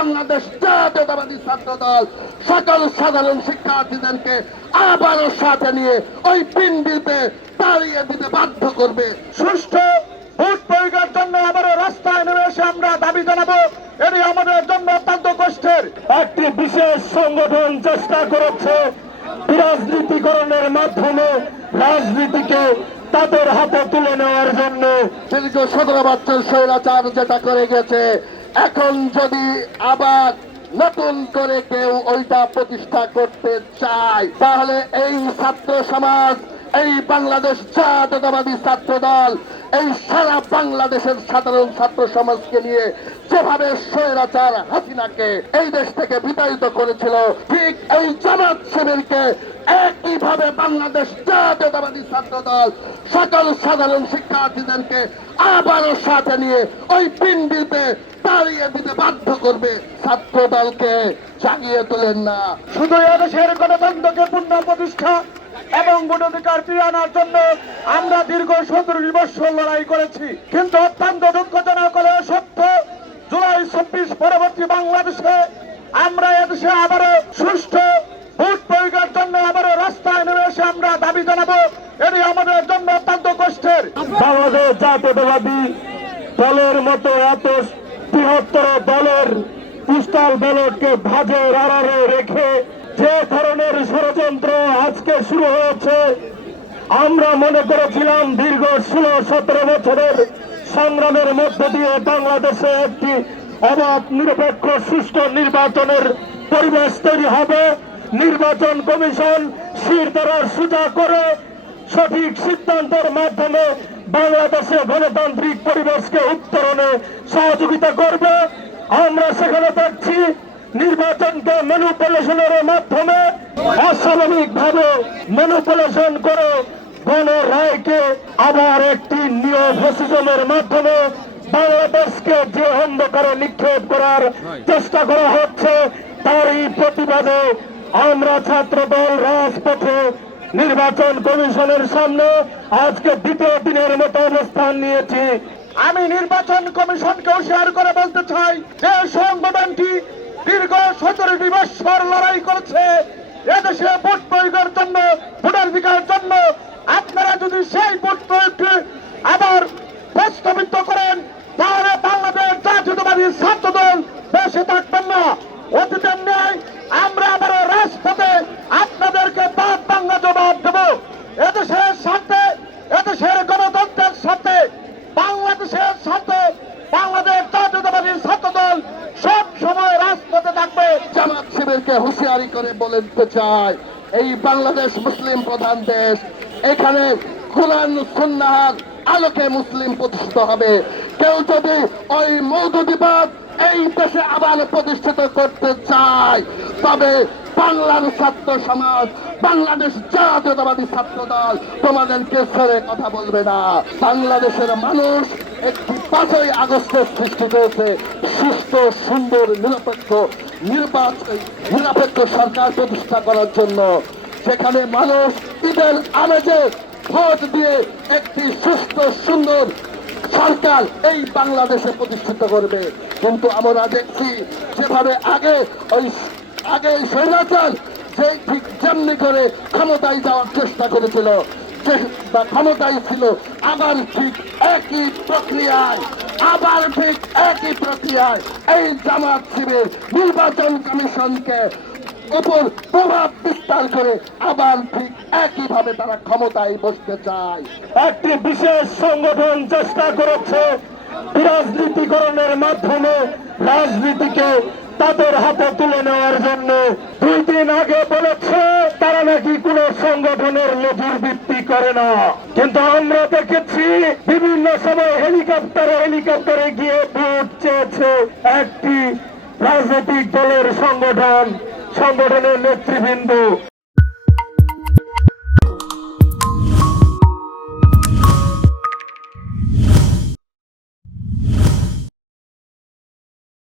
বাংলাদেশ জাতীয়তাবাদী ছাত্র দল সকল সাধারণ শিক্ষার্থীদেরকে আবারও সাথে নিয়ে ওই পিণ্ডিতে তাড়িয়ে দিতে বাধ্য করবে। সুষ্ঠু ভোট প্রয়োগের জন্য আবারও রাস্তায় নেমে এসে আমরা দাবি জানাবো। এটি আমাদের জন্য অত্যন্ত কষ্টের। একটি বিশেষ সংগঠন চেষ্টা করেছে রাজনীতিকরণের মাধ্যমে রাজনীতিকে তাদের হাতে তুলে নেওয়ার জন্য। দীর্ঘ 17 বছর স্বৈরাচার যেটা করে গেছে, এখন যদি আবার নতুন করে কেউ ওইটা প্রতিষ্ঠা করতে চায়, তাহলে এই ছাত্র সমাজ, এই বাংলাদেশ জাতীয়তাবাদী ছাত্র দল এই সারা বাংলাদেশের সাধারণ ছাত্র সমাজকে নিয়ে যেভাবে স্বৈরাচার হাসিনাকে এই দেশ থেকে বিতাড়িত করেছিল, ঠিক এই জামাত শিবিরকে একইভাবে বাংলাদেশ জাতীয়তাবাদী ছাত্র দল সকল সাধারণ শিক্ষার্থীদেরকে আবারও সাথে নিয়ে ওই পিণ্ডিতে তাড়িয়ে দিতে বাধ্য করবে। ছাত্র দলকে জাগিয়ে তোলেন না, শুধু এদেশের গণতন্ত্রকে পুনঃ প্রতিষ্ঠা এবং ভোটাধিকার ফিরিয়ে আনার জন্য আমরা দীর্ঘ 17 বছর লড়াই করেছি, কিন্তু অত্যন্ত দুঃখজনক হলো সত্য, জুলাই 24 পরবর্তী বাংলাদেশে আমরা এদেশে আবারও সুষ্ঠু ভোট প্রয়োগের জন্য আবারও রাস্তায় নেমে এসে আমরা দাবি জানাবো। এটি আমাদের জন্য অত্যন্ত কষ্টের। বাংলাদেশ জাতীয়তাবাদী দলের মতো এত বৃহত্তর দলের পোস্টাল ব্যালটকে ভাজের আড়ালে রেখে যে ধরনের ষড়যন্ত্র আজকে শুরু হয়েছে, আমরা মনে করেছিলাম দীর্ঘ 16-17 বছরের সংগ্রামের মধ্য দিয়ে বাংলাদেশে একটি অবাধ নিরপেক্ষ সুষ্ঠু নির্বাচনের পরিবেশ তৈরি হবে। নির্বাচন কমিশন শিরদাঁড়ার সোজা করে সঠিক সিদ্ধান্তের মাধ্যমে বাংলাদেশে গণতান্ত্রিক পরিবেশকে উত্তরণে সহযোগিতা করবে। আমরা সেখানে দেখছি নির্বাচনকে ম্যানিপুলেশনের মাধ্যমে অস্বাভাবিকভাবে ম্যানিপুলেশন করে গণরায়কে আবার একটি নিও ফ্যাসিজমের মাধ্যমে বাংলাদেশকে যে অন্ধকারে নিক্ষেপ করার চেষ্টা করা হচ্ছে, তারই প্রতিবাদে আমরা ছাত্রদল রাজপথে নির্বাচন কমিশনের সামনে আজকে দ্বিতীয় দিনের মতো অবস্থান নিয়েছি। আমি নির্বাচন কমিশনকে হুঁশিয়ার করে বলতে চাই যে সংগঠনটি দীর্ঘ 17 বছর লড়াই করেছে এদেশে ভোট প্রয়োগের জন্য, ভোটাধিকারের জন্য, আপনারা যদি সেই ভোট প্রয়োগটি আবার প্রস্তাবিত করেন তাহলে বাংলাদেশ জাতীয়তাবাদী ছাত্র দল বেঁচে থাকবেন না। অতীতের ন্যায় আমরা আবারও রাজপথে আপনাদেরকে বাদ বাংলা জবাব দেব। এদেশের সাথে, এদেশের গণতন্ত্রের সাথে, বাংলাদেশের সাথে বাংলাদেশ জাতীয়তাবাদী ছাত্র দল সব সময় রাজপথে থাকবে। জামাত শিবিরকে হুঁশিয়ারি করে বলতে চাই, এই বাংলাদেশ মুসলিম প্রধান দেশ, এখানে কোরআন সুন্নাহর আলোকে মুসলিম প্রতিষ্ঠিত হবে। কেউ যদি ওই মওদুদিবাদ এই দেশে আবার প্রতিষ্ঠিত করতে চায়, তবে বাংলার ছাত্র সমাজ, বাংলাদেশ জাতীয়তাবাদী ছাত্র দল তোমাদেরকে ছেড়ে কথা বলবে না। বাংলাদেশের মানুষ একটি 5ই আগস্টের সৃষ্টি করেছে সুস্থ, সুন্দর, নিরপেক্ষ সরকার প্রতিষ্ঠা করার জন্য, যেখানে মানুষ ঈদের আমেজে ভোট দিয়ে একটি সুস্থ, সুন্দর সরকার এই বাংলাদেশে প্রতিষ্ঠিত করবে। কিন্তু আমরা দেখছি যেভাবে আগে স্বৈরাচার যে ঠিক যেমনি করে ক্ষমতায় যাওয়ার চেষ্টা করেছিল, বা ক্ষমতায় ছিল, আবার ঠিক একই প্রক্রিয়ায় এই জামাত শিবির নির্বাচন কমিশনকে উপর প্রভাব বিস্তার করে আবার ঠিক একইভাবে তারা ক্ষমতায় বসতে চায়। একটি বিশেষ সংগঠন চেষ্টা করেছে রাজনীতিকরণের মাধ্যমে রাজনীতিকে তাদের হাতে তুলে নেওয়ার জন্য। 2 দিন আগে বলেছে তারা নাকি কোন সংগঠনের নজর ভিত্তি করে না, কিন্তু আমরা দেখেছি বিভিন্ন সময় হেলিকপ্টারে গিয়ে ভোট চেয়েছে একটি রাজনৈতিক দলের সংগঠনের নেতৃবৃন্দ।